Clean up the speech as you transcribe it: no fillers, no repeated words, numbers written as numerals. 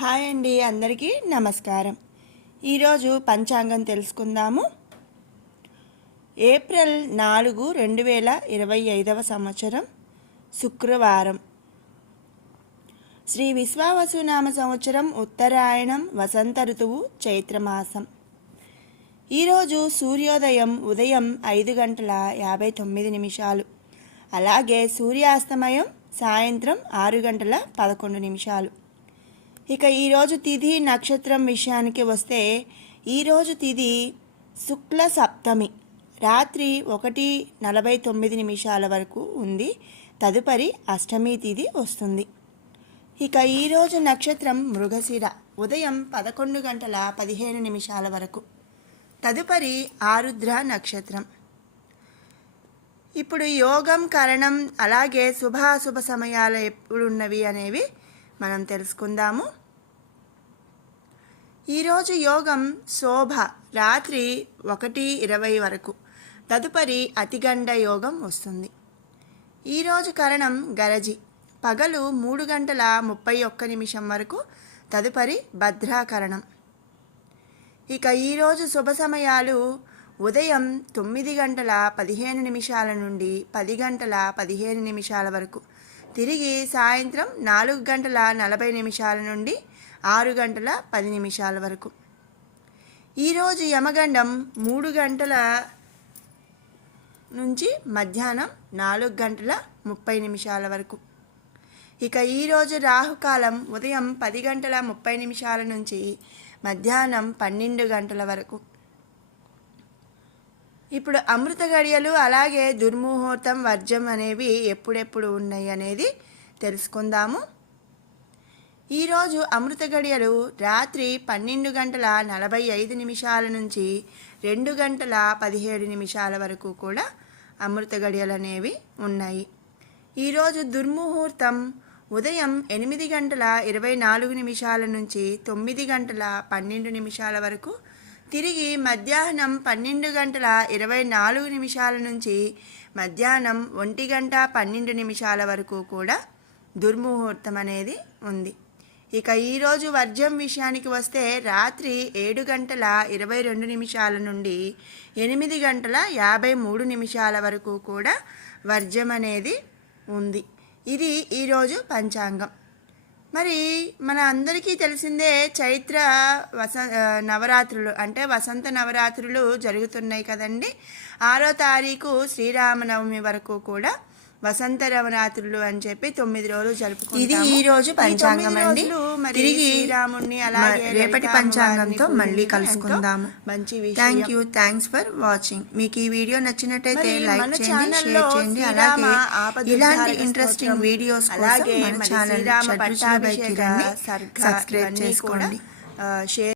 Hi అండి, అందరికీ నమస్కారం. ఈరోజు పంచాంగం తెలుసుకుందాము. ఏప్రిల్ 4, 2025 సంవత్సరం శుక్రవారం. శ్రీ విశ్వావసునామ సంవత్సరం ఉత్తరాయణం, వసంత ఋతువు, చైత్రమాసం. ఈరోజు సూర్యోదయం ఉదయం 5:59, అలాగే సూర్యాస్తమయం సాయంత్రం 6:11. ఇక ఈరోజు తిథి నక్షత్రం విషయానికి వస్తే, ఈరోజు తిథి శుక్ల సప్తమి రాత్రి 1:49 వరకు ఉంది. తదుపరి అష్టమి తిథి వస్తుంది. ఇక ఈరోజు నక్షత్రం మృగశిర ఉదయం 11:15 వరకు. తదుపరి ఆరుద్ర నక్షత్రం. ఇప్పుడు యోగం, కరణం, అలాగే శుభాశుభ సమయాలు ఎప్పుడున్నవి అనేవి మనం తెలుసుకుందాము. ఈరోజు యోగం శోభ రాత్రి 1:20 వరకు. తదుపరి అతిగండ యోగం వస్తుంది. ఈరోజు కరణం గరజి పగలు 3:31 వరకు. తదుపరి భద్రాకరణం. ఇక ఈరోజు శుభ సమయాలు ఉదయం 9:15 నుండి 10:15 వరకు. తిరిగి సాయంత్రం 4:40 నుండి 6:10 వరకు. ఈరోజు యమగండం 3 గంటల నుంచి మధ్యాహ్నం 4:30 వరకు. ఇక ఈరోజు రాహుకాలం ఉదయం 10:30 నుంచి మధ్యాహ్నం 12 వరకు. ఇప్పుడు అమృత గడియలు, అలాగే దుర్ముహూర్తం, వర్జం అనేవి ఎప్పుడెప్పుడు ఉన్నాయి అనేది తెలుసుకుందాము. ఈరోజు అమృత గడియలు రాత్రి 12:45 నుంచి 2:17 వరకు కూడా అమృత గడియలు అనేవి ఉన్నాయి. ఈరోజు దుర్ముహూర్తం ఉదయం 8:24 నుంచి 9:12 వరకు. తిరిగి మధ్యాహ్నం 12:24 నుంచి మధ్యాహ్నం 1:12 వరకు కూడా దుర్ముహూర్తం అనేది ఉంది. ఇక ఈరోజు వర్జం విషయానికి వస్తే, రాత్రి 7:22 నుండి 8:53 వరకు కూడా వర్జం అనేది ఉంది. ఇది ఈరోజు పంచాంగం. మరి మన అందరికీ తెలిసిందే, చైత్ర నవరాత్రులు అంటే వసంత నవరాత్రులు జరుగుతున్నాయి కదండి. 6వ తారీఖు శ్రీరామనవమి వరకు కూడా వసంత నవరాత్రులు అని చెప్పి 9 రోజులు జరుపుకుంటాము. ఇది ఈ రోజు పంచాంగం అండి. తిరిగి శ్రీరాముడిని అలాగే రేపటి పంచాంగంతో మళ్ళీ కలుసుకుందాము. మంచి విషయం. Thank you. Thanks for watching. మీకు ఈ వీడియో నచ్చినట్టయితే లైక్ చేయండి, షేర్ చేయండి. అలాగే ఇలాంటి ఇంట్రెస్టింగ్ వీడియోస్ కోసం మన ఛానల్ సబ్స్క్రైబ్ చేసుకోండి.